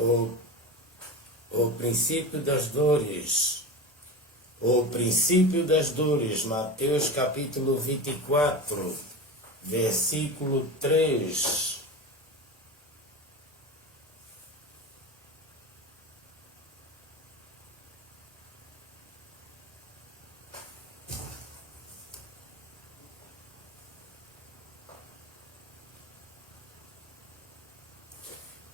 O, o princípio das dores. O princípio das dores. Mateus capítulo 24, versículo 3.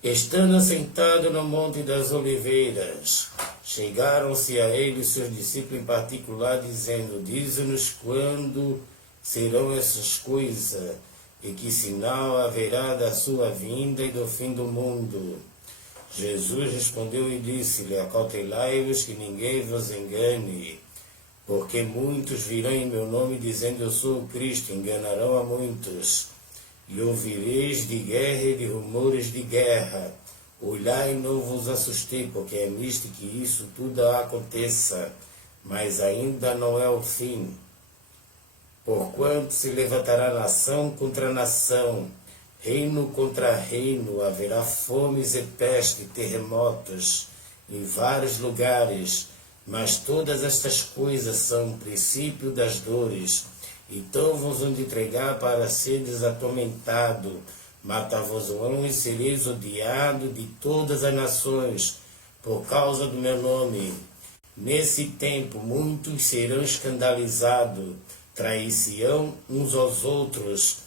Estando assentado no Monte das Oliveiras, chegaram-se a ele seus discípulos em particular, dizendo: Dize-nos quando serão essas coisas, e que sinal haverá da sua vinda e do fim do mundo. Jesus respondeu e disse-lhe: Acautelai-vos que ninguém vos engane, porque muitos virão em meu nome dizendo: Eu sou o Cristo, enganarão a muitos. E ouvireis de guerra e de rumores de guerra. Olhai e não vos assustei, porque é nisto que isso tudo aconteça, mas ainda não é o fim. Porquanto se levantará nação contra nação, reino contra reino, haverá fomes e peste, terremotos em vários lugares, mas todas estas coisas são o princípio das dores. Então vos hão de entregar para seres atormentado, matar-vos-ão e sereis odiado de todas as nações, por causa do meu nome. Nesse tempo muitos serão escandalizados, trair-se-ão uns aos outros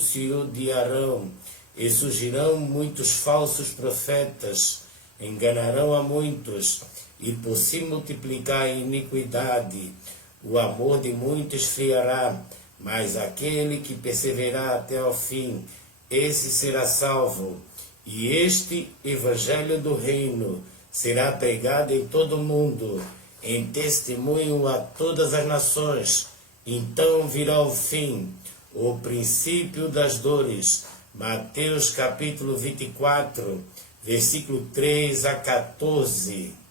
se odiarão, e surgirão muitos falsos profetas, enganarão a muitos, e por se multiplicar a iniquidade, o amor de muitos esfriará, mas aquele que perseverar até ao fim, esse será salvo. E este evangelho do reino será pregado em todo o mundo, em testemunho a todas as nações. Então virá o fim, o princípio das dores. Mateus capítulo 24, versículo 3 a 14.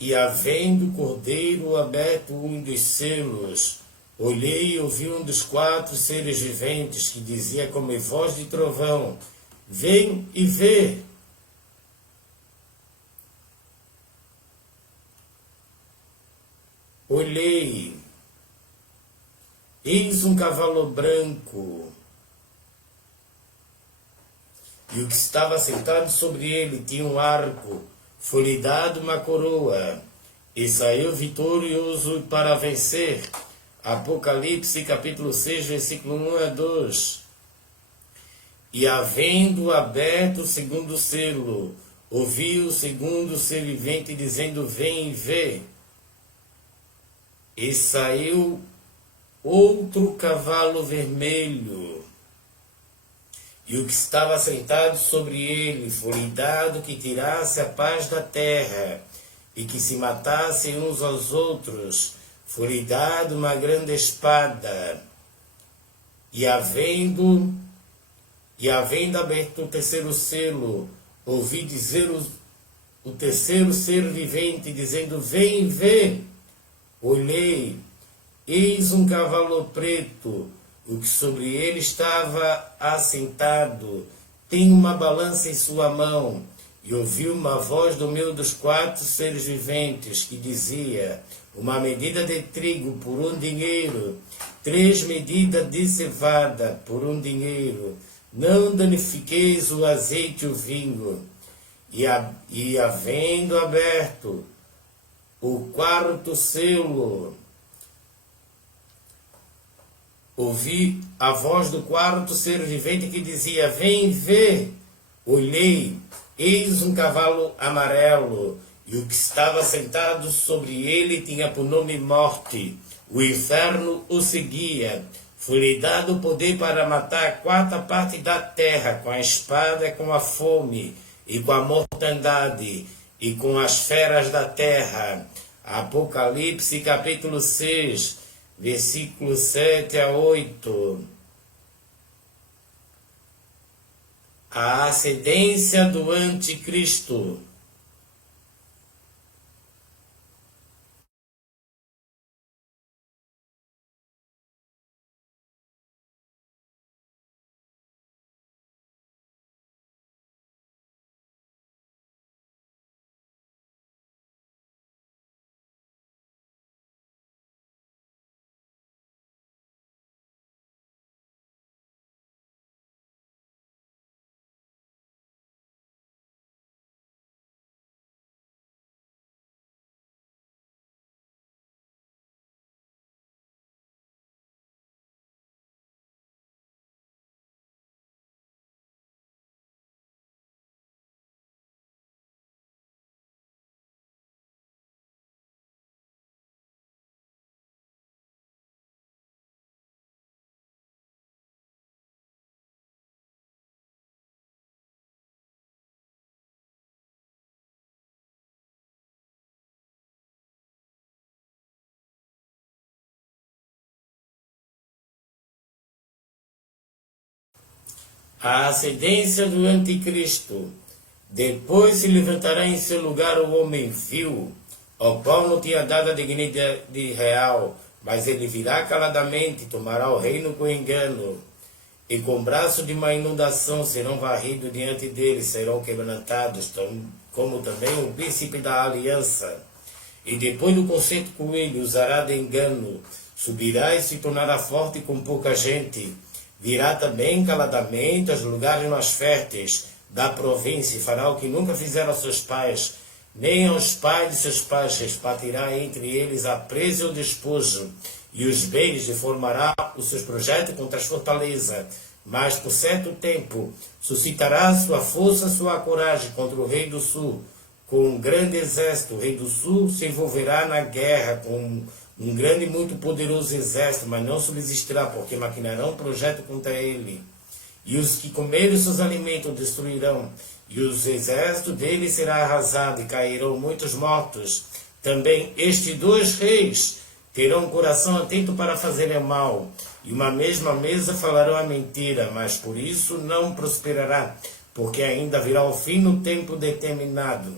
E havendo o cordeiro aberto um dos selos, olhei e ouvi um dos 4 seres viventes que dizia como voz de trovão: Vem e vê. Olhei, eis um cavalo branco, e o que estava sentado sobre ele tinha um arco, foi-lhe dado uma coroa, e saiu vitorioso para vencer. Apocalipse capítulo 6, versículo 1 a 2. E havendo aberto o segundo selo, ouvi o segundo ser vivente dizendo: Vem e vê. E saiu outro cavalo vermelho, e o que estava sentado sobre ele foi-lhe dado que tirasse a paz da terra, e que se matassem uns aos outros, foi-lhe dado uma grande espada. E havendo aberto o terceiro selo, ouvi dizer o terceiro ser vivente, dizendo: Vem e vê. Olhei, eis um cavalo preto, o que sobre ele estava assentado tem uma balança em sua mão, e ouvi uma voz do meio dos 4 seres viventes, que dizia: uma medida de trigo por um dinheiro, 3 medidas de cevada por um dinheiro, não danifiqueis o azeite e o vinho. E havendo aberto o 4º selo, ouvi a voz do 4º ser vivente que dizia: Vem ver. Olhei, eis um cavalo amarelo, e o que estava sentado sobre ele tinha por nome Morte. O inferno o seguia. Foi-lhe dado o poder para matar a 4ª parte da terra, com a espada, com a fome, e com a mortandade, e com as feras da terra. Apocalipse capítulo 6, versículos 7 a 8. A ascendência do anticristo. A ascendência do anticristo. Depois se levantará em seu lugar o homem vil, ao qual não tinha dado a dignidade real, mas ele virá caladamente, tomará o reino com engano, e com braço de uma inundação serão varridos diante dele, serão quebrantados, como também o príncipe da aliança. E depois do concerto com ele, usará de engano, subirá e se tornará forte com pouca gente. Virá também caladamente aos lugares mais férteis da província, e fará o que nunca fizeram aos seus pais, nem aos pais de seus pais, repartirá entre eles a presa e o despojo, e os bens, e formará os seus projetos contra as fortalezas. Mas por certo tempo suscitará sua força, sua coragem contra o rei do sul, com um grande exército. O rei do sul se envolverá na guerra com um grande e muito poderoso exército, mas não subsistirá, porque maquinarão um projeto contra ele. E os que comerem seus alimentos o destruirão, e os exércitos dele será arrasado, e cairão muitos mortos. Também estes dois reis terão um coração atento para fazerem mal, e uma mesma mesa falarão a mentira, mas por isso não prosperará, porque ainda virá o fim no tempo determinado.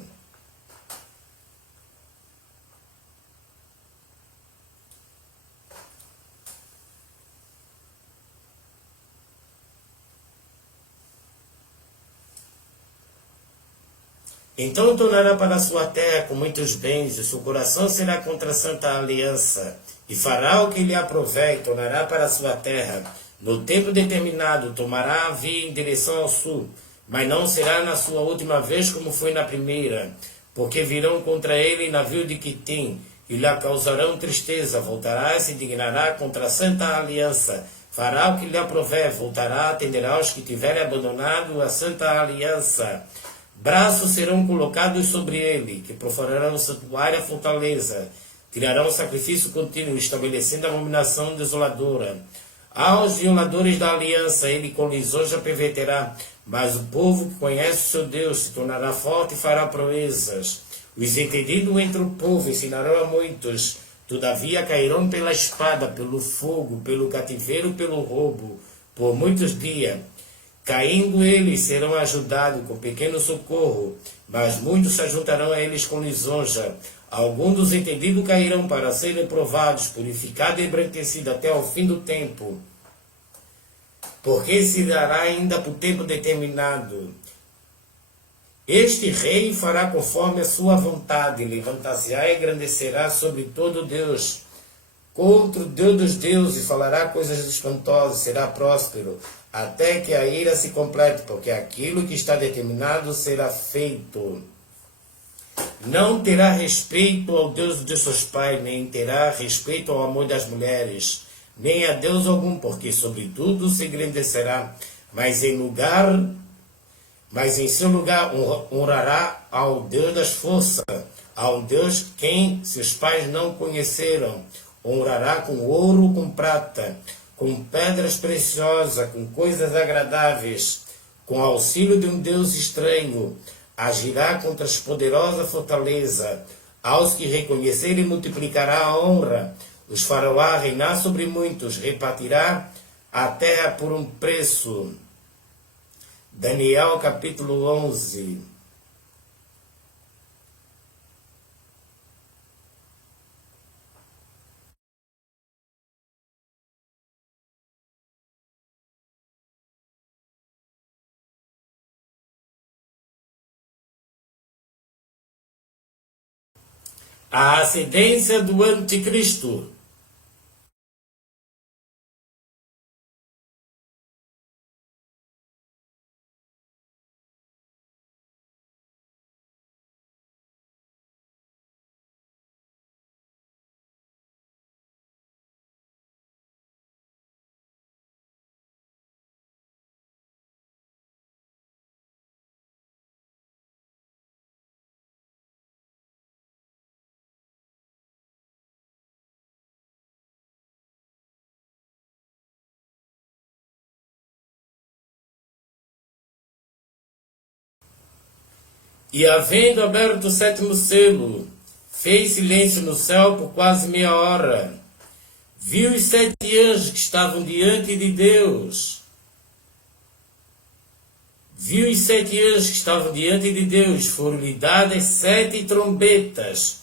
Então tornará para sua terra com muitos bens, e seu coração será contra a santa aliança, e fará o que lhe aprouver, e tornará para sua terra. No tempo determinado, tomará a via em direção ao sul, mas não será na sua última vez como foi na primeira, porque virão contra ele navio de Quitim, e lhe causarão tristeza. Voltará e se indignará contra a santa aliança, fará o que lhe aprouver, voltará, atenderá aos que tiverem abandonado a santa aliança. Braços serão colocados sobre ele, que profanarão o santuário e a fortaleza, tirarão o sacrifício contínuo, estabelecendo a abominação desoladora. Aos violadores da aliança ele com lisonja perverterá, mas o povo que conhece o seu Deus se tornará forte e fará proezas. Os entendidos entre o povo ensinarão a muitos, todavia cairão pela espada, pelo fogo, pelo cativeiro, pelo roubo, por muitos dias. Caindo eles, serão ajudados com pequeno socorro, mas muitos se ajuntarão a eles com lisonja. Alguns dos entendidos cairão para serem provados, purificados e embranquecidos até ao fim do tempo, porque se dará ainda por tempo determinado. Este rei fará conforme a sua vontade, levantar-se-á e engrandecerá sobre todo Deus, contra o Deus dos deuses, falará coisas espantosas, será próspero, até que a ira se complete, porque aquilo que está determinado será feito. Não terá respeito ao Deus de seus pais, nem terá respeito ao amor das mulheres, nem a Deus algum, porque sobretudo se engrandecerá, mas em seu lugar honrará ao Deus das forças, ao Deus quem seus pais não conheceram. Honrará com ouro, com prata, com pedras preciosas, com coisas agradáveis, com auxílio de um Deus estranho. Agirá contra as poderosas fortalezas. Aos que reconhecerem multiplicará a honra. Os fará reinar sobre muitos, repartirá a terra por um preço. Daniel capítulo 11. A ascendência do anticristo. E havendo aberto o sétimo selo, fez silêncio no céu por quase meia hora. Viu os 7 anjos que estavam diante de Deus. Viu os 7 anjos que estavam diante de Deus. Foram-lhe dadas 7 trombetas.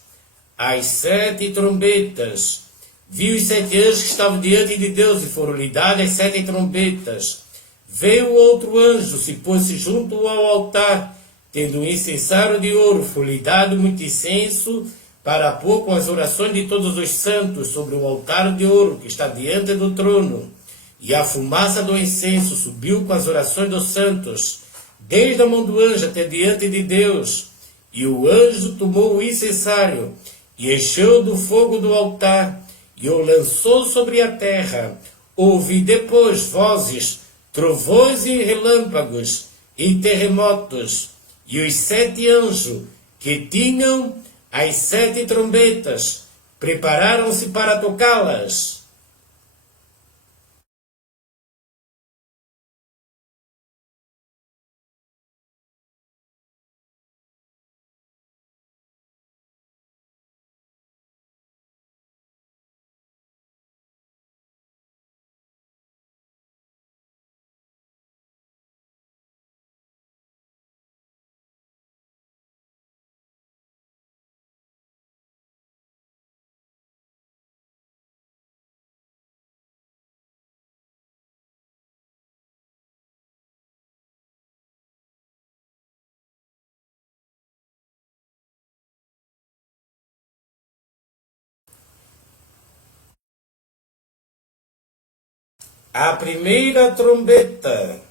As 7 trombetas. Viu os 7 anjos que estavam diante de Deus e foram-lhe dadas 7 trombetas. Veio outro anjo, se pôs-se junto ao altar, tendo um incensário de ouro, foi-lhe dado muito incenso, para pôr com as orações de todos os santos sobre o altar de ouro que está diante do trono. E a fumaça do incenso subiu com as orações dos santos, desde a mão do anjo até diante de Deus. E o anjo tomou o incensário, e encheu do fogo do altar, e o lançou sobre a terra. Ouvi depois vozes, trovões e relâmpagos, e terremotos. E os 7 anjos, que tinham as 7 trombetas, prepararam-se para tocá-las. A primeira trombeta.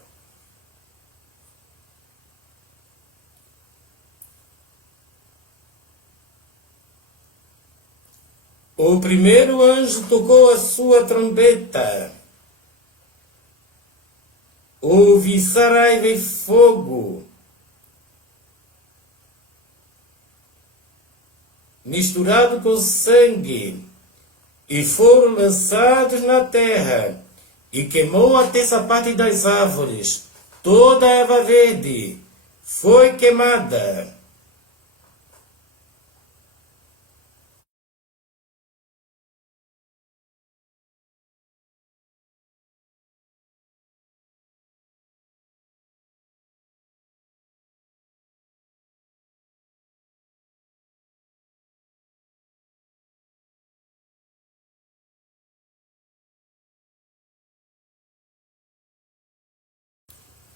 O primeiro anjo tocou a sua trombeta. Houve saraiva e fogo, misturado com sangue, e foram lançados na terra, e queimou a terça parte das árvores. Toda a erva verde foi queimada.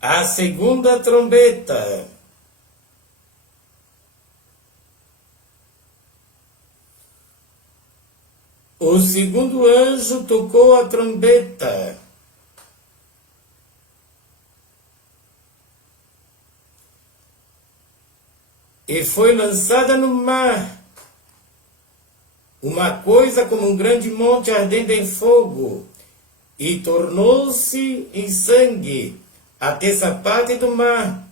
A segunda trombeta. O segundo anjo tocou a trombeta. E foi lançada no mar uma coisa como um grande monte ardendo em fogo, e tornou-se em sangue a terça parte do mar,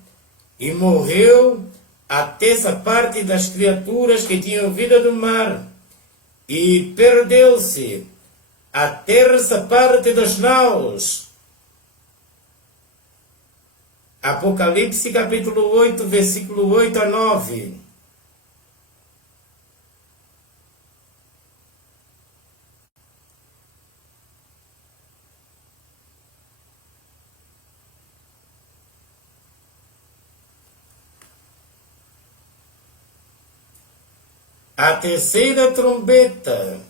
e morreu a terça parte das criaturas que tinham vida do mar, e perdeu-se a terça parte dos naus. Apocalipse capítulo 8, versículo 8 a 9. A terceira trombeta.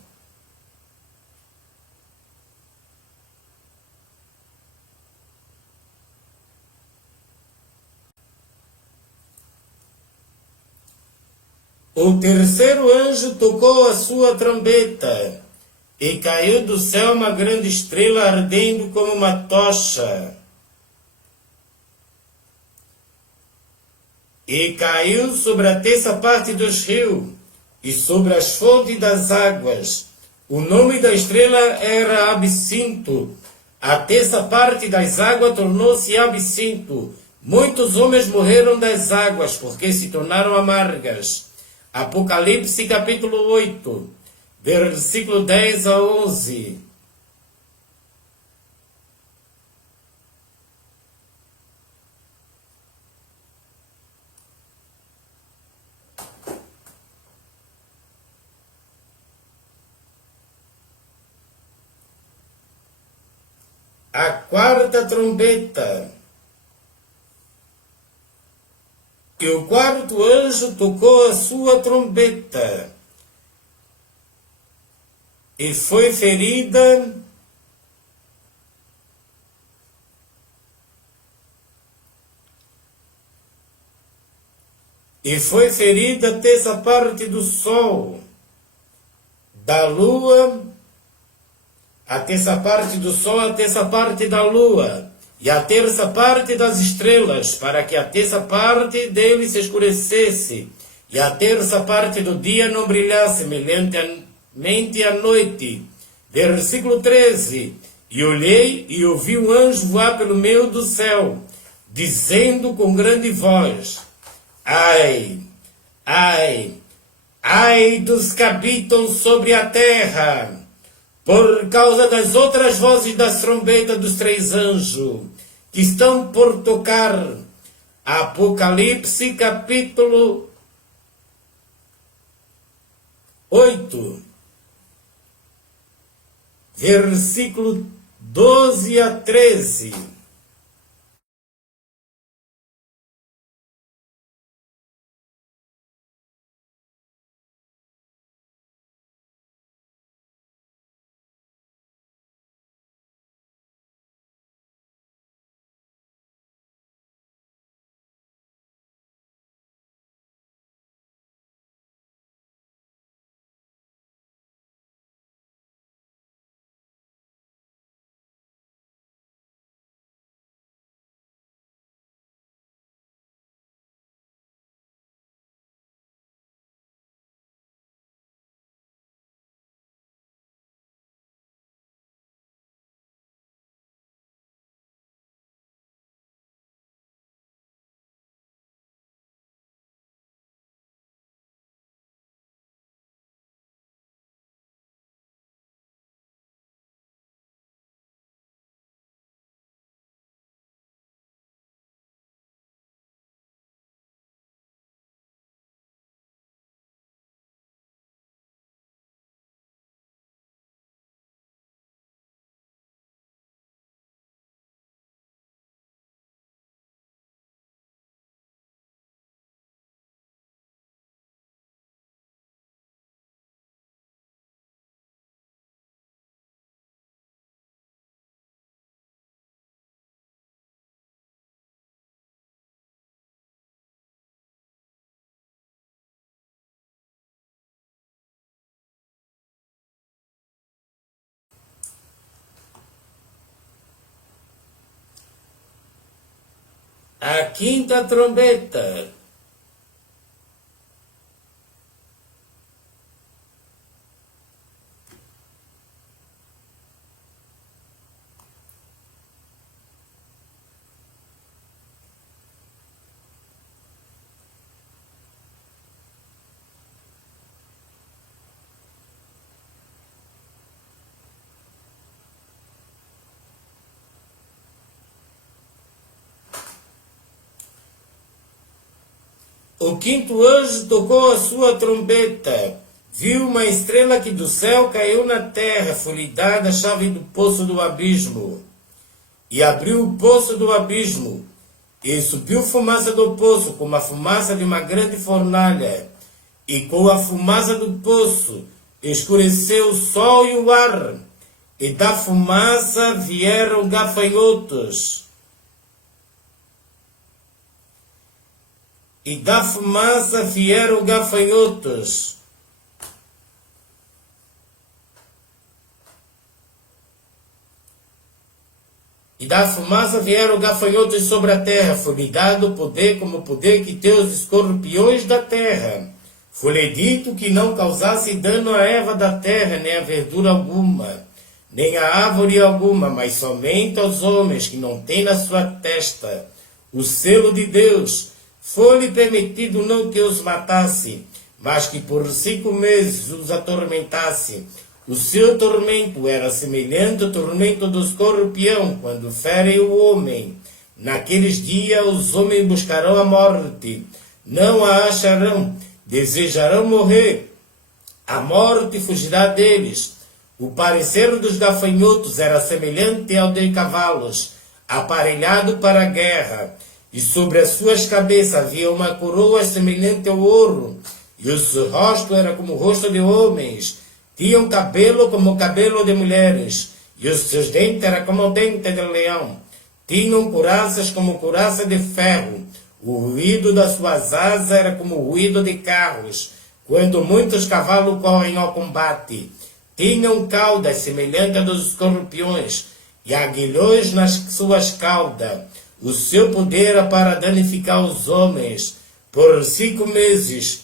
O terceiro anjo tocou a sua trombeta, e caiu do céu uma grande estrela ardendo como uma tocha. E caiu sobre a terça parte dos rios, e sobre as fontes das águas. O nome da estrela era Absinto. A terça parte das águas tornou-se absinto. Muitos homens morreram das águas, porque se tornaram amargas. Apocalipse capítulo 8, versículo 10 a 11. A quarta trombeta. E o quarto anjo tocou a sua trombeta, e foi ferida a terça parte do sol, da lua, a terça parte do sol, a terça parte da lua, e a terça parte das estrelas, para que a terça parte dele se escurecesse, e a terça parte do dia não brilhasse, semelhantemente à noite. Versículo 13. E olhei e ouvi um anjo voar pelo meio do céu, dizendo com grande voz: Ai, ai, ai dos que habitam sobre a terra, por causa das outras vozes das trombetas dos três anjos, que estão por tocar. Apocalipse capítulo 8, versículo 12 a 13. A quinta trombeta. O quinto anjo tocou a sua trombeta. Viu uma estrela que do céu caiu na terra, foi-lhe dada a chave do poço do abismo. E abriu o poço do abismo, e subiu fumaça do poço, como a fumaça de uma grande fornalha. e com a fumaça do poço escureceu o sol e o ar, e da fumaça vieram gafanhotos. E da fumaça vieram gafanhotos. E da fumaça vieram gafanhotos sobre a terra. Foi-lhe dado poder como o poder que tem os escorpiões da terra. Foi-lhe dito que não causasse dano à erva da terra, nem a verdura alguma, nem a árvore alguma, mas somente aos homens que não têm na sua testa o selo de Deus. Foi-lhe permitido não que os matasse, mas que por 5 meses os atormentasse. O seu tormento era semelhante ao tormento do escorpião, quando fere o homem. Naqueles dias os homens buscarão a morte, não a acharão, desejarão morrer. A morte fugirá deles. O parecer dos gafanhotos era semelhante ao de cavalos, aparelhado para a guerra, e sobre as suas cabeças havia uma coroa semelhante ao ouro, e o seu rosto era como o rosto de homens. Tinham cabelo como o cabelo de mulheres, e os seus dentes eram como o dente de leão. Tinham couraças como couraça de ferro. O ruído das suas asas era como o ruído de carros, quando muitos cavalos correm ao combate. Tinham caudas semelhantes às dos escorpiões, e aguilhões nas suas caudas. O seu poder era para danificar os homens. Por 5 meses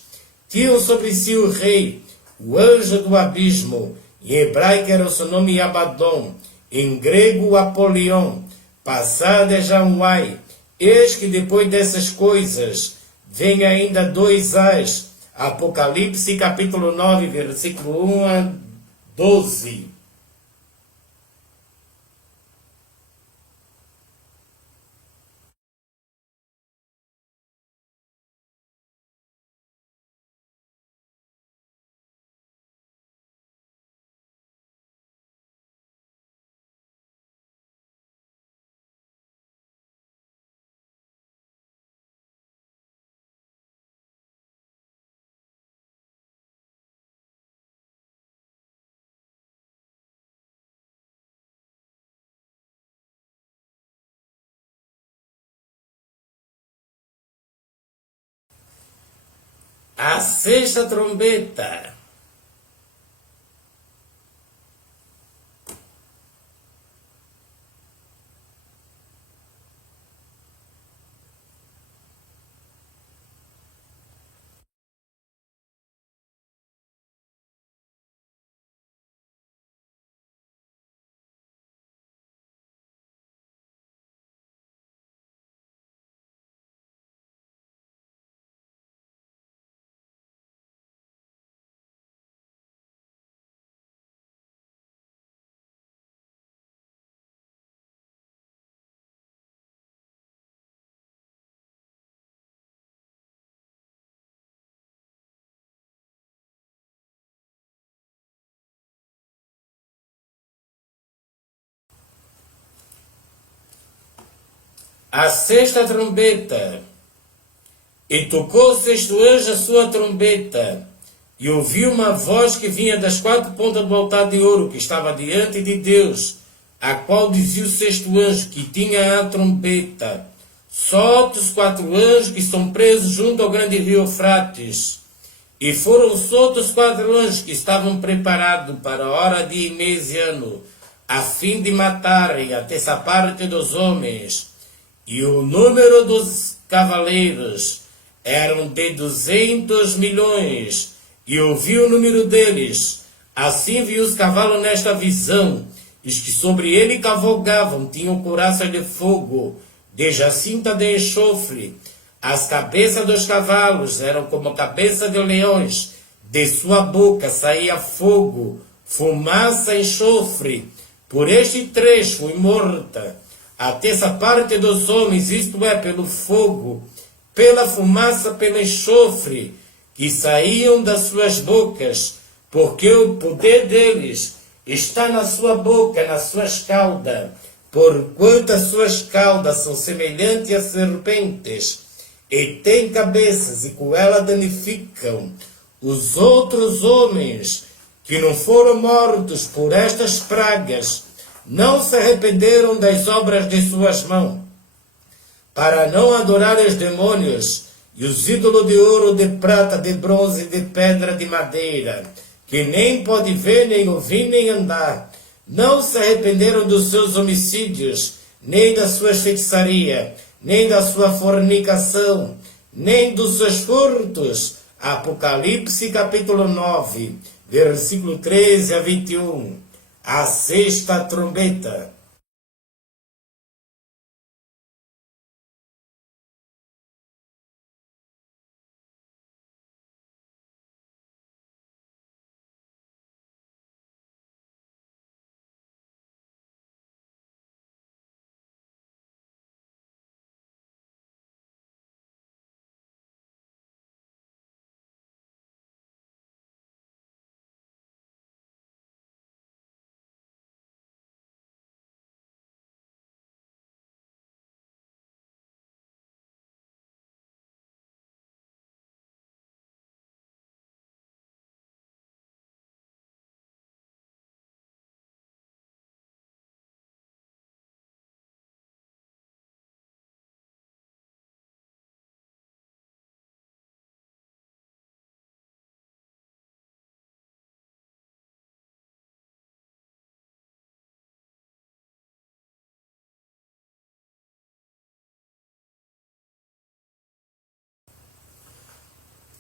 tinham sobre si o rei, o anjo do abismo. Em hebraico era o seu nome Abaddon, em grego Apolion, passado é Janwai. Eis que depois dessas coisas vem ainda 2 ais. Apocalipse capítulo 9, versículo 1 a 12. A 6ª trombeta. A 6ª trombeta. E tocou o 6º anjo a sua trombeta, e ouviu uma voz que vinha das 4 pontas do altar de ouro que estava diante de Deus, a qual dizia o 6º anjo que tinha a trombeta: solte os 4 anjos que estão presos junto ao grande rio Eufrates. E foram soltos os 4 anjos que estavam preparados para a hora de mês e ano, a fim de matarem a terça parte dos homens. E o número dos cavaleiros eram de 200 milhões, e ouvi o número deles. Assim vi os cavalos nesta visão, os que sobre ele cavalgavam tinham couraças de fogo, de jacinta de enxofre. As cabeças dos cavalos eram como cabeça de leões, de sua boca saía fogo, fumaça e enxofre. Por este trecho fui morta. A terça parte dos homens, isto é, pelo fogo, pela fumaça, pelo enxofre, que saíam das suas bocas, porque o poder deles está na sua boca, nas suas caudas, porquanto as suas caudas são semelhantes a serpentes, e têm cabeças, e com elas danificam. os outros homens que não foram mortos por estas pragas não se arrependeram das obras de suas mãos, para não adorar os demônios e os ídolos de ouro, de prata, de bronze, de pedra, de madeira, que nem pode ver, nem ouvir, nem andar. Não se arrependeram dos seus homicídios, nem das suas feitiçarias, nem da sua fornicação, nem dos seus furtos. Apocalipse capítulo 9, versículo 13 a 21. A sexta trombeta.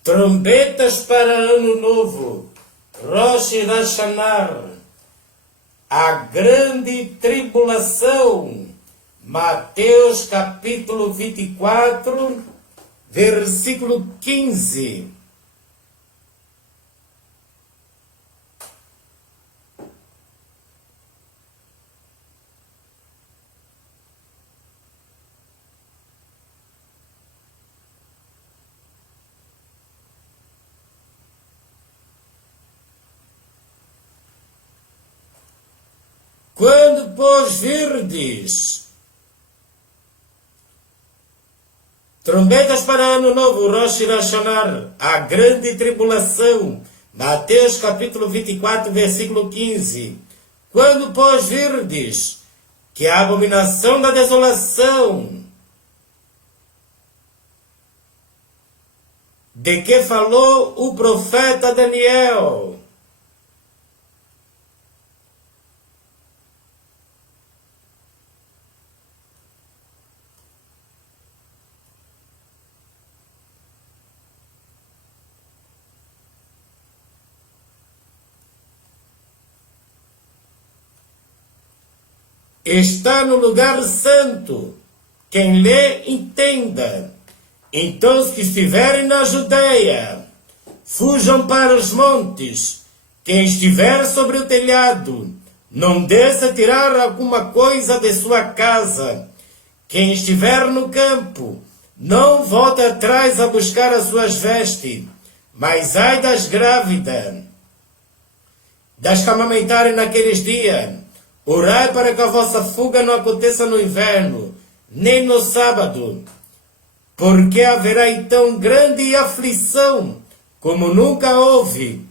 Trombetas para Ano Novo, Rosh Hashanah, a grande tribulação, Mateus capítulo 24, versículo 15. Quando, pois, virdes trombetas para Ano Novo, Rosh Hashanah, a grande tribulação, Mateus capítulo 24, versículo 15. Quando, pois, virdes que a abominação da desolação, de que falou o profeta Daniel, está no lugar santo, quem lê entenda. Então os que estiverem na Judeia, fujam para os montes. Quem estiver sobre o telhado, não desça tirar alguma coisa de sua casa. Quem estiver no campo, não volte atrás a buscar as suas vestes. Mas ai das grávidas, das que amamentarem naqueles dias. Orai para que a vossa fuga não aconteça no inverno, nem no sábado, porque haverá então grande aflição, como nunca houve,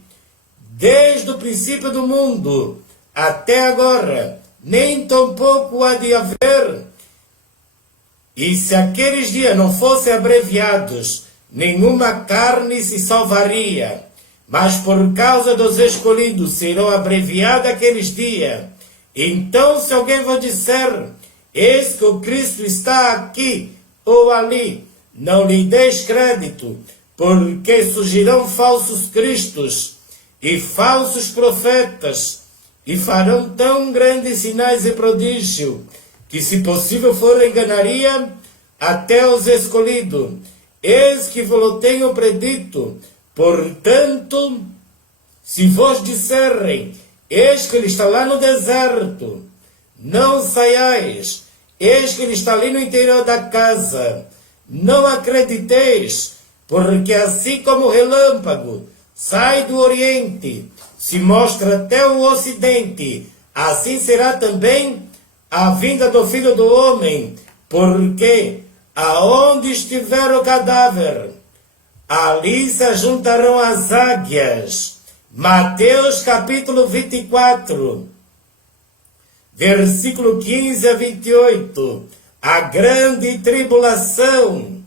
desde o princípio do mundo até agora, nem tampouco há de haver. E se aqueles dias não fossem abreviados, nenhuma carne se salvaria, mas por causa dos escolhidos serão abreviados aqueles dias. Então, se alguém vos disser, eis que o Cristo está aqui ou ali, não lhe deis crédito, porque surgirão falsos cristos e falsos profetas, e farão tão grandes sinais e prodígios, que se possível for enganaria até os escolhidos. Eis que vos tenho predito. Portanto, se vos disserem, eis que ele está lá no deserto, não saiais. Eis que ele está ali no interior da casa, não acrediteis, porque assim como o relâmpago sai do oriente, se mostra até o ocidente, assim será também a vinda do Filho do Homem, porque aonde estiver o cadáver, Ali se ajuntarão as águias. Mateus capítulo 24, versículo 15 a 28. A grande tribulação.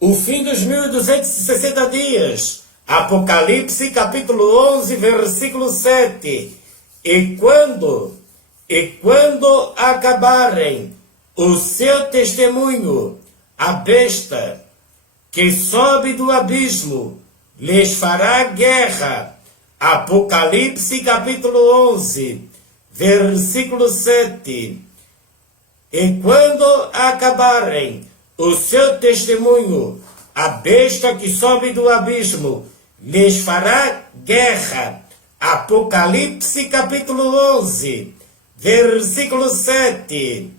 O fim dos 1260 dias. Apocalipse capítulo 11, versículo 7. E quando acabarem o seu testemunho, a besta que sobe do abismo lhes fará guerra. Apocalipse capítulo 11, versículo 7. E quando acabarem o seu testemunho, a besta que sobe do abismo lhes fará guerra. Apocalipse capítulo 11, versículo 7.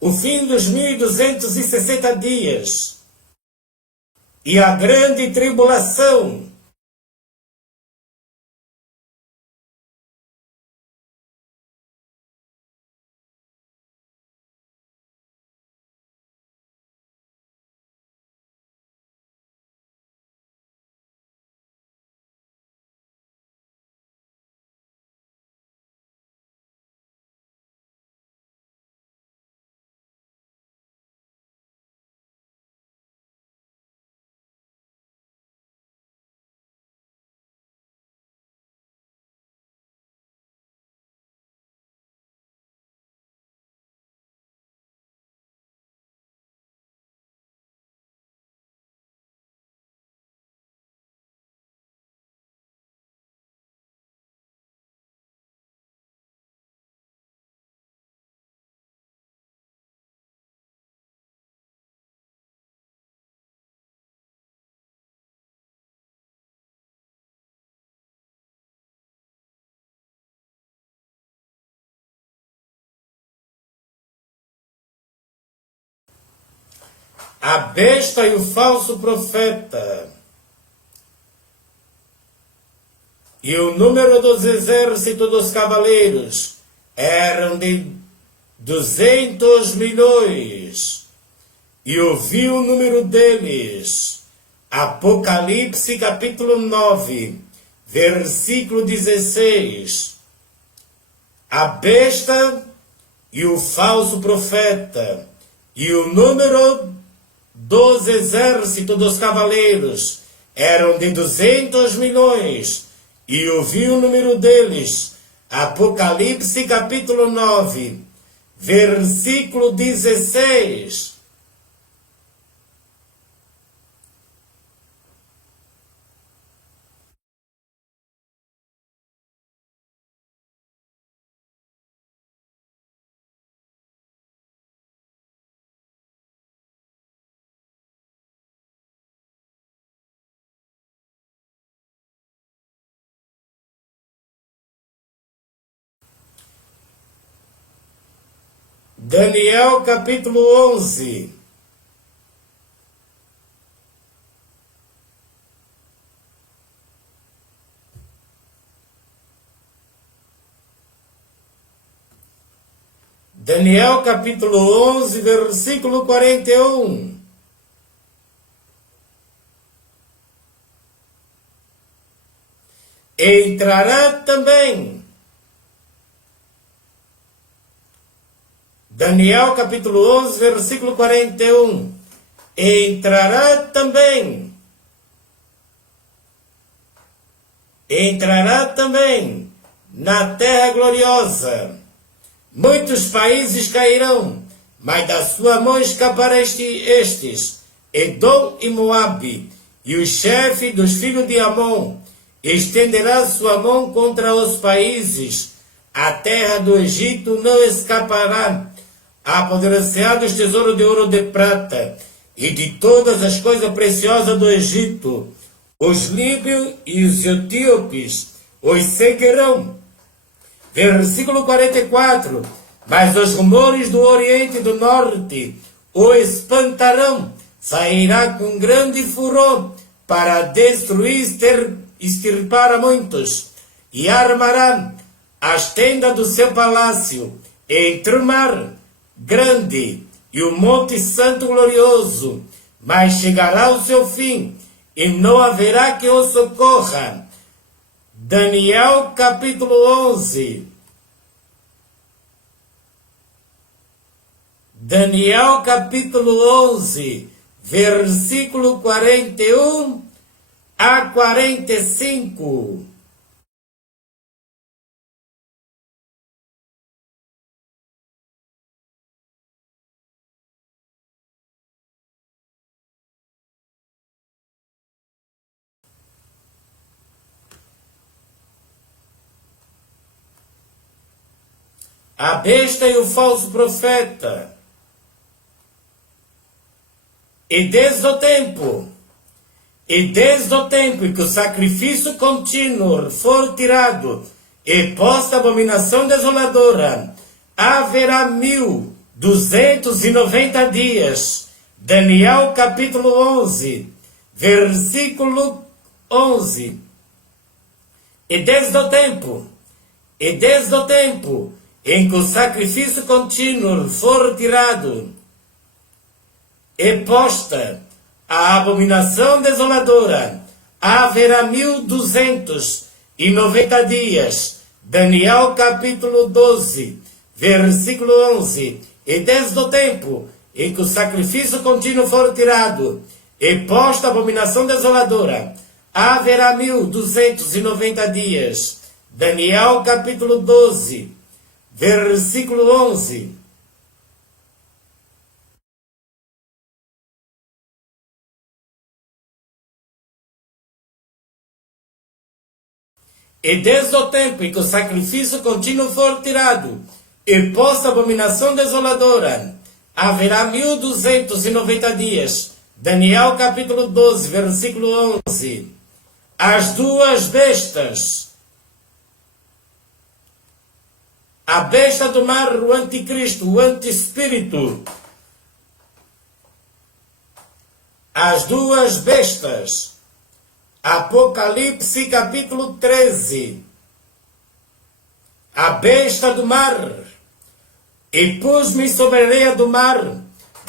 O fim dos 1260 dias e a grande tribulação. A besta e o falso profeta. E o número dos exércitos dos cavaleiros eram de 200 milhões. E ouvi o número deles. Apocalipse capítulo 9, versículo 16. A besta e o falso profeta. E o número dos exércitos dos cavaleiros eram de 200 milhões, e ouvi o número deles. Apocalipse capítulo 9, versículo 16. Daniel capítulo 11. Daniel capítulo 11, versículo 41. Entrará também. Daniel capítulo 11, versículo 41. Entrará também na terra gloriosa. Muitos países cairão, mas da sua mão escapará estes, Edom e Moabe, e o chefe dos filhos de Amon estenderá sua mão contra os países. A terra do Egito não escapará. Apodrecerá dos tesouros de ouro e de prata, e de todas as coisas preciosas do Egito. Os líbios e os etíopes os seguirão. Versículo 44. Mas os rumores do Oriente e do Norte o espantarão. Sairá com grande furor para destruir, extirpar a muitos, e armará as tendas do seu palácio entre o mar grande e o monte santo glorioso, mas chegará o seu fim, e não haverá que o socorra. Daniel capítulo 11. Daniel capítulo 11, versículo 41 a 45. A besta e o falso profeta. E desde o tempo em que o sacrifício contínuo for tirado e posta a abominação desoladora, haverá 1290 dias. Daniel capítulo 11, versículo 11. E desde o tempo em que o sacrifício contínuo for tirado e posta a abominação desoladora, haverá 1290 dias. Daniel capítulo 12, versículo 11. E desde o tempo em que o sacrifício contínuo for tirado e posta a abominação desoladora, haverá 1290 dias. Daniel capítulo 12, versículo 11. E desde o tempo em que o sacrifício contínuo for tirado e posta a abominação desoladora, haverá 1290 dias. Daniel capítulo 12, versículo 11. As duas bestas. A besta do mar, o anticristo, o antiespírito. As duas bestas. Apocalipse capítulo 13. A besta do mar. E pus-me sobre a areia do mar.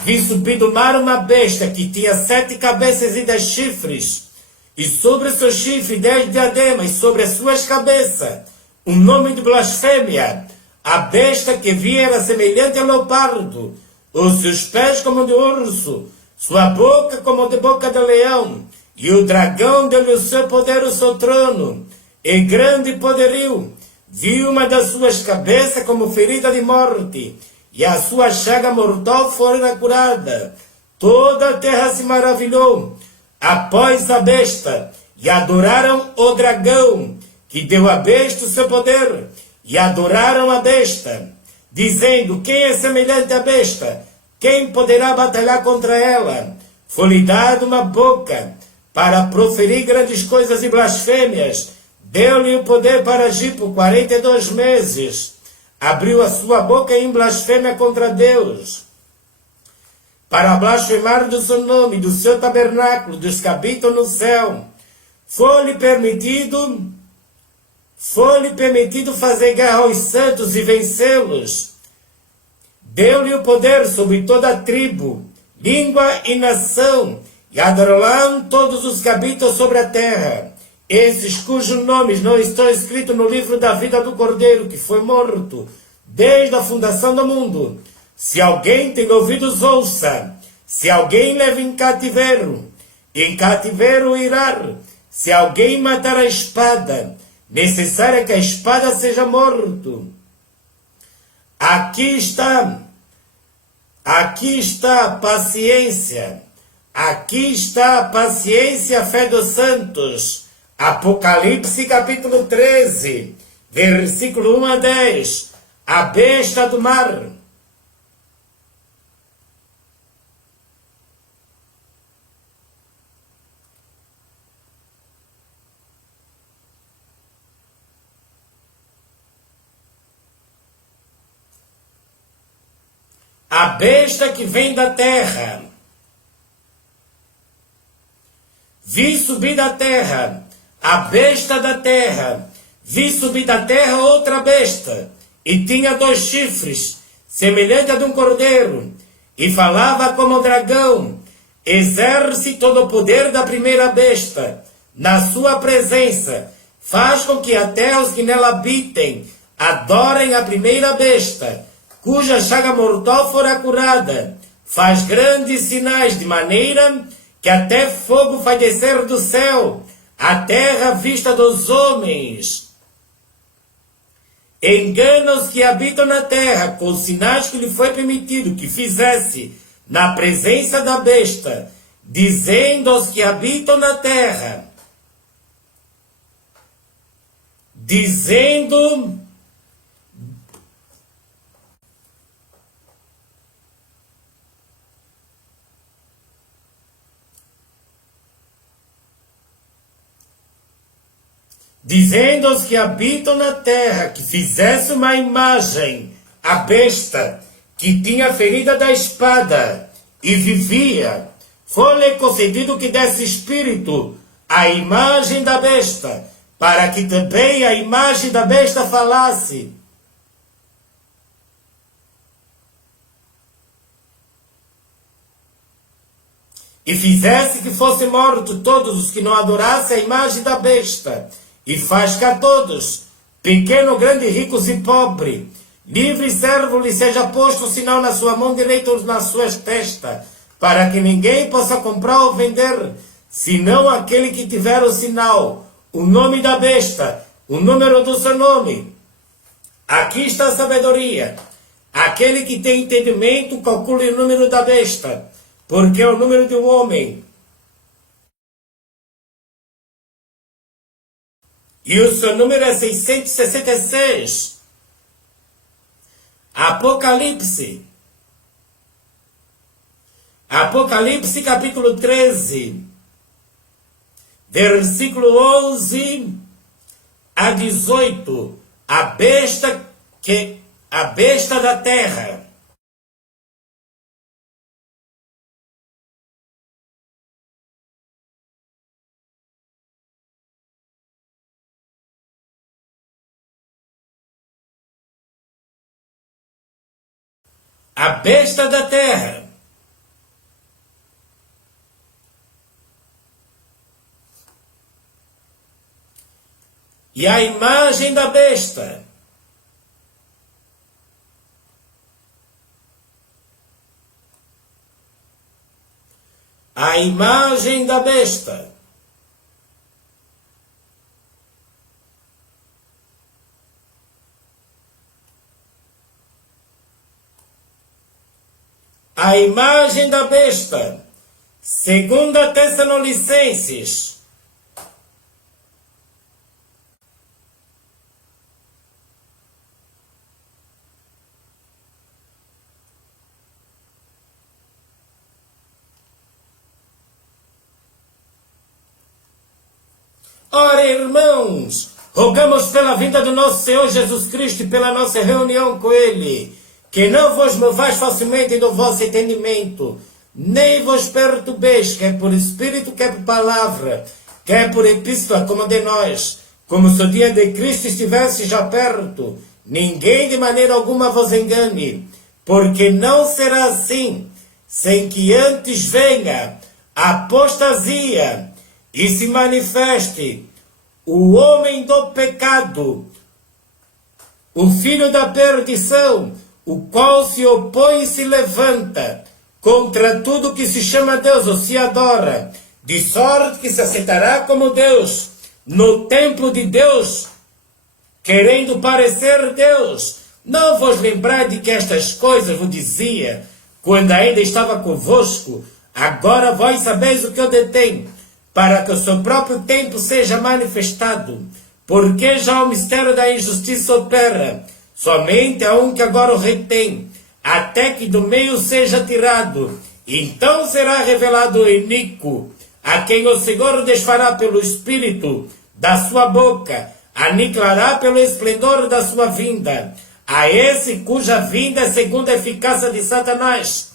Vi subir do mar uma besta que tinha 7 cabeças e 10 chifres. E sobre o seu chifre 10 diademas, e sobre as suas cabeças um nome de blasfêmia. A besta que vi era semelhante a leopardo, os seus pés como de urso, sua boca como de boca de leão, e o dragão deu-lhe o seu poder, o seu trono, e grande poderio. Vi uma das suas cabeças como ferida de morte, e a sua chaga mortal fora curada. Toda a terra se maravilhou após a besta, e adoraram o dragão, que deu à besta o seu poder, e adoraram a besta, dizendo: quem é semelhante à besta? Quem poderá batalhar contra ela? Foi-lhe dada uma boca para proferir grandes coisas e blasfêmias. Deu-lhe o poder para agir por 42 meses. Abriu a sua boca em blasfêmia contra Deus, para blasfemar do seu nome, do seu tabernáculo, dos que habitam no céu. Foi-lhe permitido fazer guerra aos santos e vencê-los. Deu-lhe o poder sobre toda a tribo, língua e nação, e adorarão todos os que habitam sobre a terra, esses cujos nomes não estão escritos no livro da vida do Cordeiro, que foi morto desde a fundação do mundo. Se alguém tem ouvidos, ouça. Se alguém leva em cativeiro irá. Se alguém matar a espada, necessário que a espada seja morto. Aqui está a paciência. Aqui está a paciência, a fé dos santos. Apocalipse capítulo 13, versículo 1 a 10. A besta do mar. A besta que vem da terra. vi subir da terra a besta da terra, vi subir da terra outra besta, e tinha 2 chifres, semelhante a de um cordeiro, e falava como dragão, exerce todo o poder da primeira besta, na sua presença, faz com que até os que nela habitem adorem a primeira besta, cuja chaga mortal fora curada, faz grandes sinais de maneira que até fogo faz descer do céu, a terra à vista dos homens. Engana os que habitam na terra com os sinais que lhe foi permitido que fizesse na presença da besta, dizendo aos que habitam na terra, dizendo aos que habitam na terra que fizesse uma imagem à besta que tinha ferida da espada e vivia, foi-lhe concedido que desse espírito à imagem da besta, para que também a imagem da besta falasse. E fizesse que fossem mortos todos os que não adorassem a imagem da besta, e faz que a todos, pequeno, grande, ricos e pobre, livre e servo, lhe seja posto o sinal na sua mão direita ou nas suas testas, para que ninguém possa comprar ou vender, senão aquele que tiver o sinal, o nome da besta, o número do seu nome. Aqui está a sabedoria. Aquele que tem entendimento, calcule o número da besta, porque é o número de um homem. E o seu número é 666. Apocalipse. Apocalipse capítulo 13. Versículo 11 a 18. A besta da terra. A besta da terra. E a imagem da besta. A imagem da besta. A imagem da besta. 2 Tessalonicenses. Ora, irmãos, rogamos pela vinda do nosso Senhor Jesus Cristo e pela nossa reunião com Ele, que não vos movais facilmente do vosso entendimento, nem vos perturbeis, quer por espírito, quer por palavra, quer por epístola, como de nós, como se o dia de Cristo estivesse já perto. Ninguém de maneira alguma vos engane, porque não será assim, sem que antes venha a apostasia e se manifeste o homem do pecado, o filho da perdição, o qual se opõe e se levanta contra tudo que se chama Deus ou se adora, de sorte que se aceitará como Deus no templo de Deus, querendo parecer Deus. Não vos lembrai de que estas coisas vos dizia quando ainda estava convosco? Agora vós sabeis o que eu detenho, para que o seu próprio tempo seja manifestado, porque já o mistério da injustiça opera. Somente há um que agora o retém, até que do meio seja tirado. Então será revelado o iníquo, a quem o Senhor desfará pelo Espírito da sua boca, aniquilará pelo esplendor da sua vinda. A esse cuja vinda é segundo a eficácia de Satanás,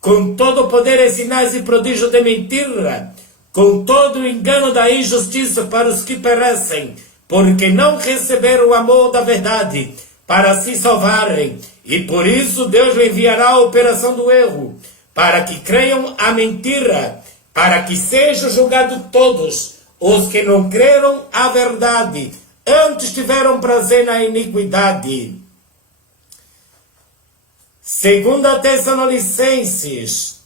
com todo o poder e sinais e prodígio de mentira, com todo o engano da injustiça para os que perecem, porque não receberam o amor da verdade para se salvarem. E por isso Deus lhe enviará a operação do erro, para que creiam a mentira, para que sejam julgados todos os que não creram a verdade, antes tiveram prazer na iniquidade. Segunda Tessalonicenses,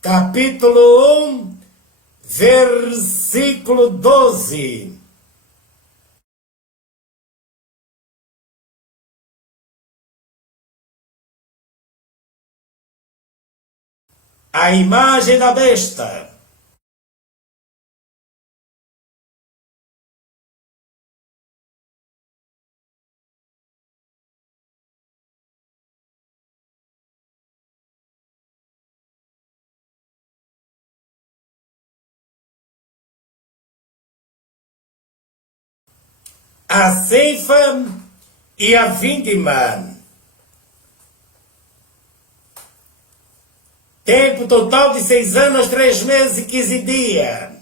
capítulo 1, versículo 12. A imagem da besta. A ceifa e a vindima. Tempo total de 6 anos, 3 meses e 15 dias.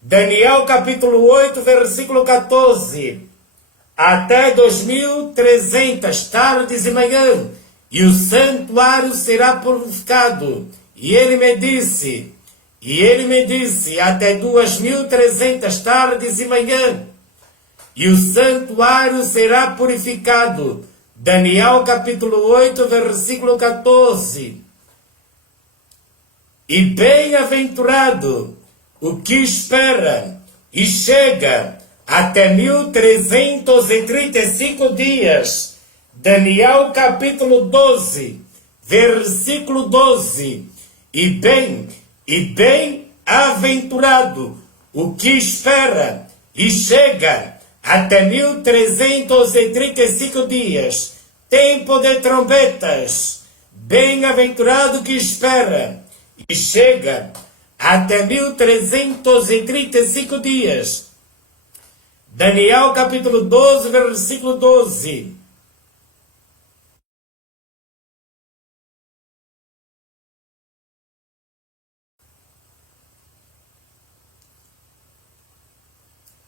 Daniel capítulo 8, versículo 14. Até 2300 tardes e manhã, e o santuário será purificado. E ele me disse, até 2300 tardes e manhã, e o santuário será purificado. Daniel capítulo 8, versículo 14. E bem-aventurado o que espera e chega até 1335 dias. Daniel capítulo 12, versículo 12. E bem-aventurado o que espera e chega até 1335 dias. Tempo de trombetas. Bem-aventurado que espera e chega até 1335 dias. Daniel capítulo 12, versículo 12.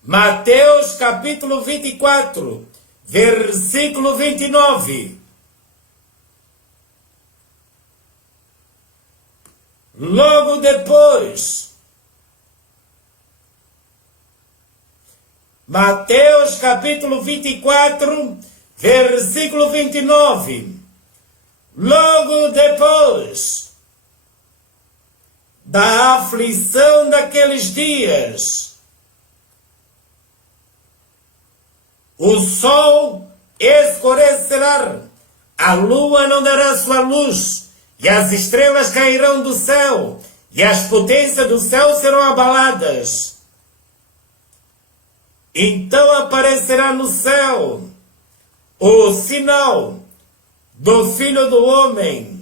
Mateus capítulo 24, versículo 29. Logo depois, Mateus capítulo 24, versículo 29. Logo depois da aflição daqueles dias, o sol escurecerá, a lua não dará sua luz, e as estrelas cairão do céu, e as potências do céu serão abaladas. Então aparecerá no céu o sinal do Filho do Homem.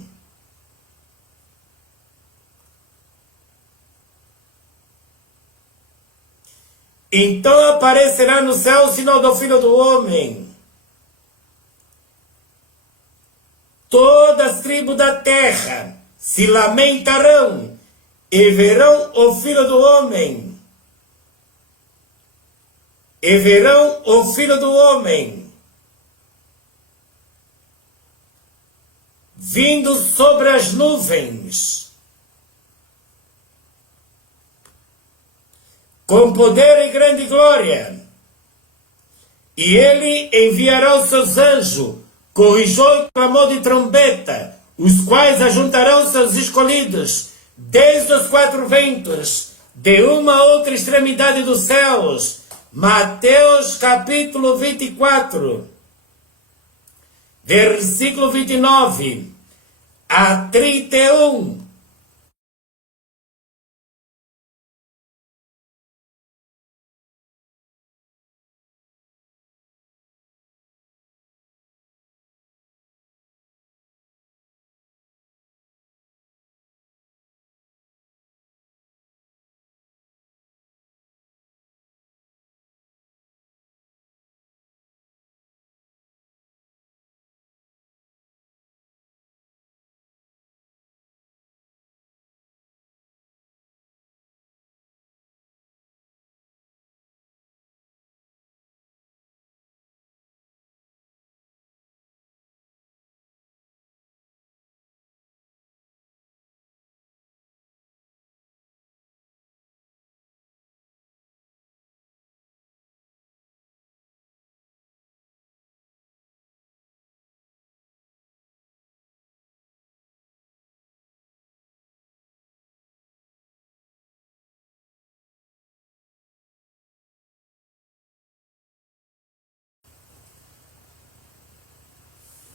Então aparecerá no céu o sinal do Filho do Homem. Todas as tribos da terra se lamentarão e verão o Filho do Homem. E verão o Filho do Homem vindo sobre as nuvens, com poder e grande glória. E ele enviará os seus anjos, com o clamor de trombeta, os quais ajuntarão seus escolhidos, desde os 4 ventos, de uma a outra extremidade dos céus. Mateus capítulo 24, versículo 29 a 31.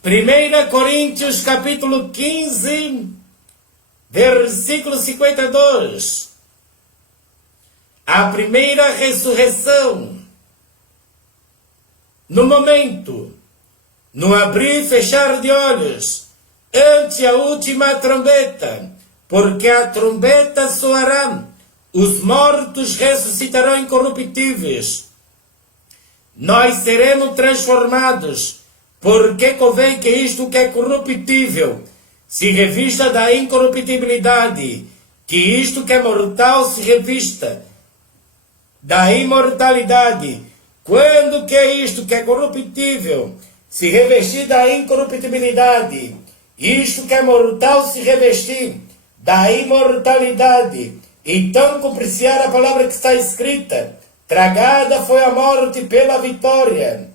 1 Coríntios capítulo 15, versículo 52. A primeira ressurreição, no momento, no abrir e fechar de olhos, ante a última trombeta, porque a trombeta soará, os mortos ressuscitarão incorruptíveis. Nós seremos transformados, porque convém que isto que é corruptível se revista da incorruptibilidade, que isto que é mortal se revista da imortalidade. Quando que é isto que é corruptível se revestir da incorruptibilidade, isto que é mortal se revestir da imortalidade, então cumprir-se a palavra que está escrita: tragada foi a morte pela vitória.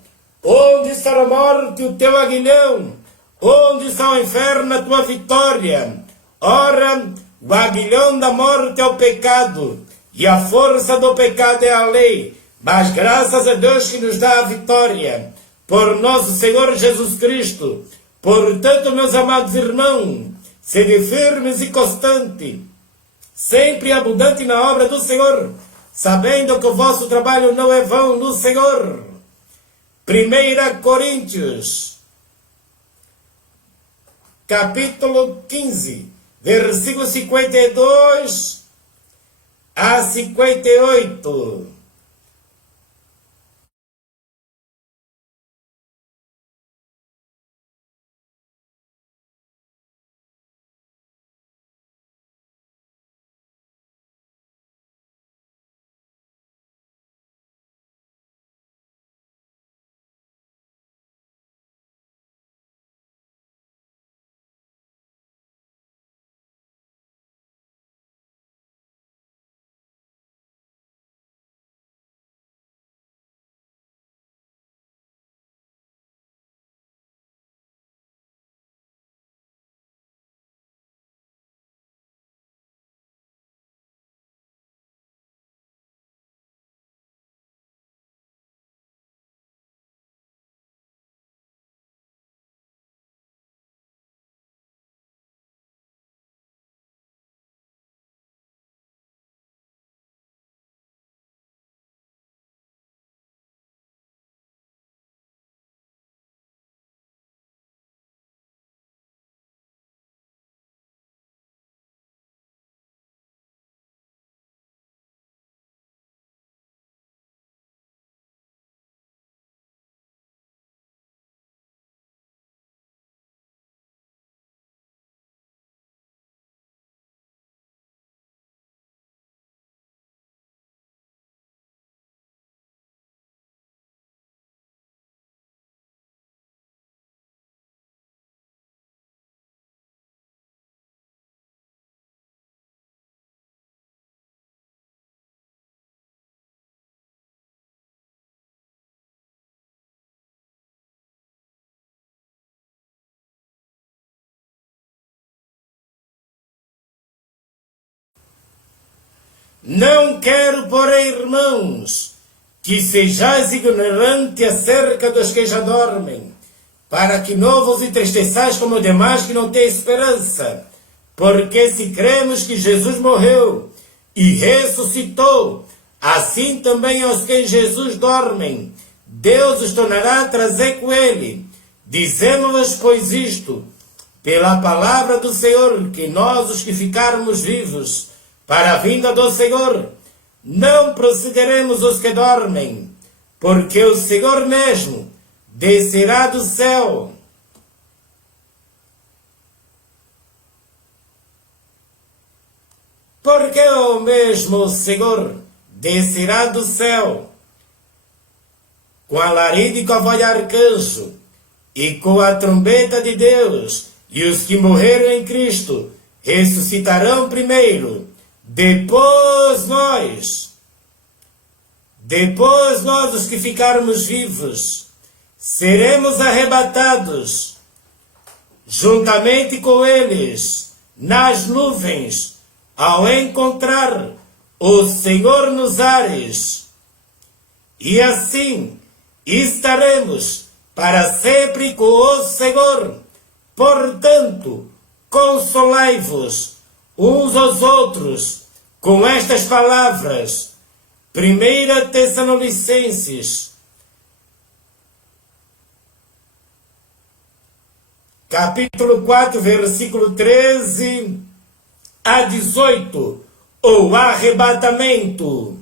Onde está a morte, o teu aguilhão? Onde está o inferno, a tua vitória? Ora, o aguilhão da morte é o pecado, e a força do pecado é a lei. Mas graças a Deus que nos dá a vitória, por nosso Senhor Jesus Cristo. Portanto, meus amados irmãos, sede firmes e constantes, sempre abundante na obra do Senhor, sabendo que o vosso trabalho não é vão no Senhor. 1 Coríntios, capítulo 15, versículo 52 a 58. Não quero, porém, irmãos, que sejais ignorantes acerca dos que já dormem, para que não vos entristeçais como demais que não têm esperança. Porque se cremos que Jesus morreu e ressuscitou, assim também aos que em Jesus dormem, Deus os tornará a trazer com ele. Dizemos-vos, pois, isto, pela palavra do Senhor, que nós, os que ficarmos vivos, para a vinda do Senhor, não procederemos os que dormem, porque o Senhor mesmo descerá do céu. Porque o mesmo Senhor descerá do céu, com alarido e com a voz de arcanjo, e com a trombeta de Deus, e os que morreram em Cristo ressuscitarão primeiro. Depois nós, os que ficarmos vivos, seremos arrebatados, juntamente com eles, nas nuvens, ao encontrar o Senhor nos ares. E assim estaremos para sempre com o Senhor. Portanto, consolai-vos uns aos outros com estas palavras. 1 Tessalonicenses, capítulo 4, versículo 13 a 18, o arrebatamento.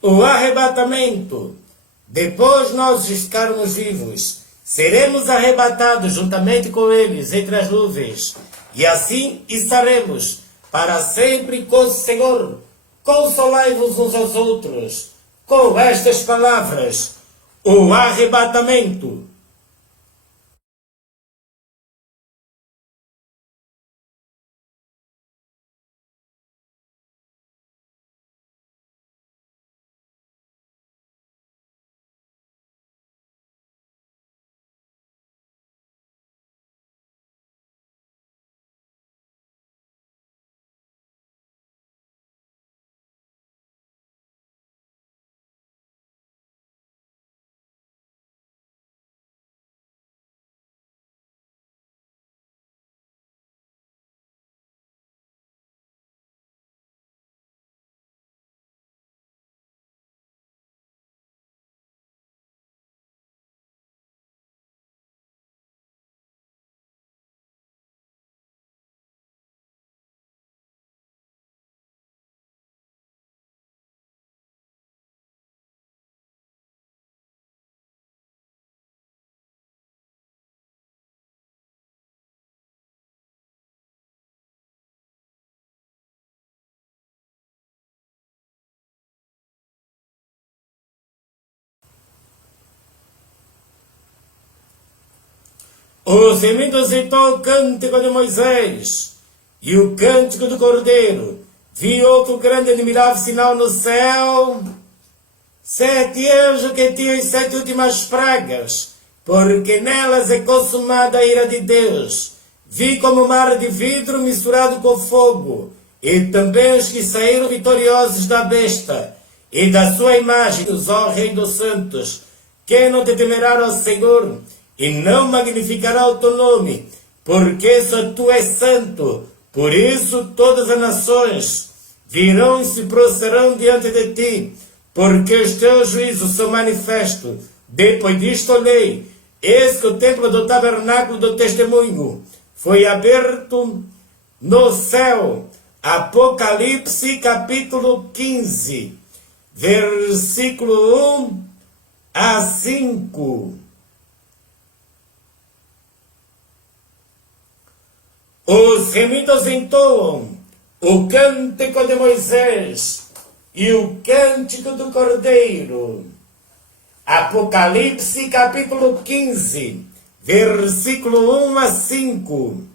O arrebatamento. Depois nós ficarmos vivos, seremos arrebatados juntamente com eles entre as nuvens, e assim estaremos para sempre com o Senhor. Consolai-vos uns aos outros com estas palavras. O arrebatamento. Os imitas então o cântico de Moisés e o cântico do Cordeiro. Vi outro grande e admirável sinal no céu. 7 anjos que tinham as 7 últimas pragas, porque nelas é consumada a ira de Deus. Vi como mar de vidro misturado com fogo, e também os que saíram vitoriosos da besta e da sua imagem, ó Rei dos Santos. Quem não te temerá, ó Senhor, e não magnificará o teu nome, porque só tu és santo. Por isso todas as nações virão e se prostrarão diante de ti, porque os teus juízos são manifestos. Depois disto olhei, eis que o templo do tabernáculo do testemunho foi aberto no céu. Apocalipse capítulo 15, versículo 1 a 5. Os remidos entoam o cântico de Moisés e o cântico do Cordeiro. Apocalipse capítulo 15, versículo 1 a 5.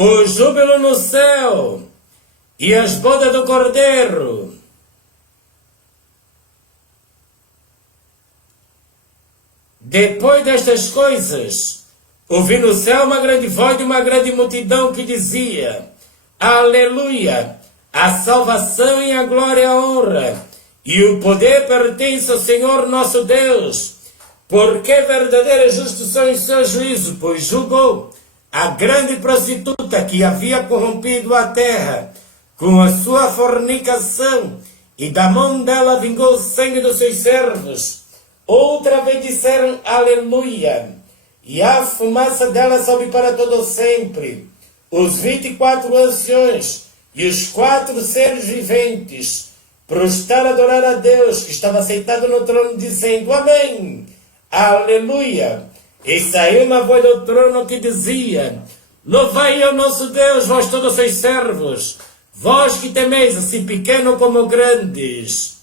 O júbilo no céu e as bodas do Cordeiro. Depois destas coisas, ouvi no céu uma grande voz de uma grande multidão que dizia: Aleluia! A salvação e a glória e a honra e o poder pertence ao Senhor nosso Deus, porque verdadeiro e justo são os seus juízos, pois julgou a grande prostituta que havia corrompido a terra com a sua fornicação, e da mão dela vingou o sangue dos seus servos. Outra vez disseram Aleluia, e a fumaça dela sobe para todo sempre. Os 24 anciões e os 4 seres viventes prostraram a adorar a Deus, que estava sentado no trono, dizendo Amém, Aleluia. E saiu uma voz do trono que dizia: Louvai ao nosso Deus, vós todos seus servos, vós que temeis, assim pequeno como grandes.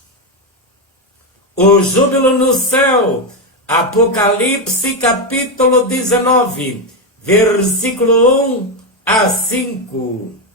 O júbilo no céu. Apocalipse capítulo 19, versículo 1 a 5.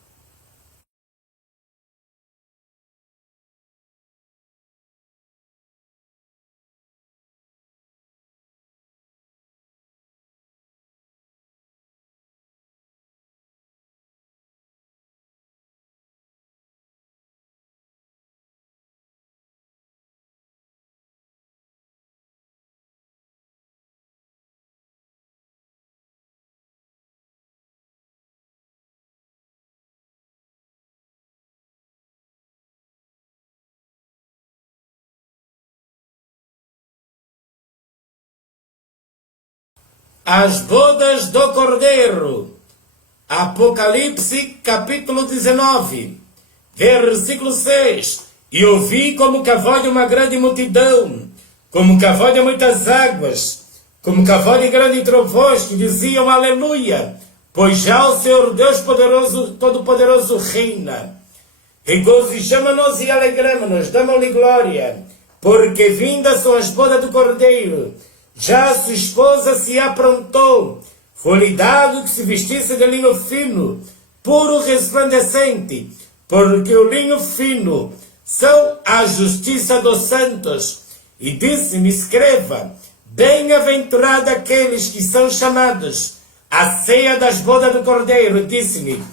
As bodas do Cordeiro. Apocalipse capítulo 19, versículo 6. E ouvi como que a voz de uma grande multidão, como que a voz de muitas águas, como que a voz de grandes trovões, que diziam Aleluia, pois já o Senhor Deus poderoso, todo-poderoso reina. Regozijamo-nos e alegramo-nos, damos-lhe glória, porque vindas são as bodas do Cordeiro. Já sua esposa se aprontou, foi-lhe dado que se vestisse de linho fino, puro resplandecente, porque o linho fino são a justiça dos santos. E disse-me, escreva, bem-aventurado aqueles que são chamados à ceia das bodas do Cordeiro. E disse-me,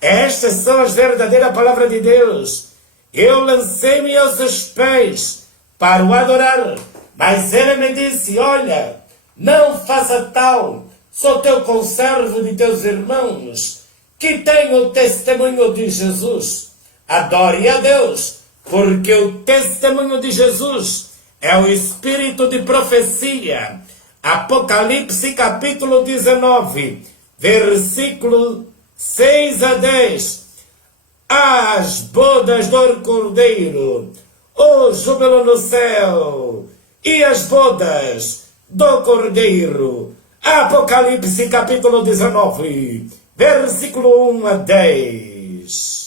estas são as verdadeiras palavras de Deus. Eu lancei-me aos seus pés para o adorar. Mas ele me disse, olha, não faça tal, sou teu conservo de teus irmãos, que têm o testemunho de Jesus. Adore a Deus, porque o testemunho de Jesus é o espírito de profecia. Apocalipse capítulo 19, versículo 6 a 10. As bodas do Cordeiro, o júbilo no céu, e as bodas do Cordeiro. Apocalipse capítulo 19, versículo 1 a 10.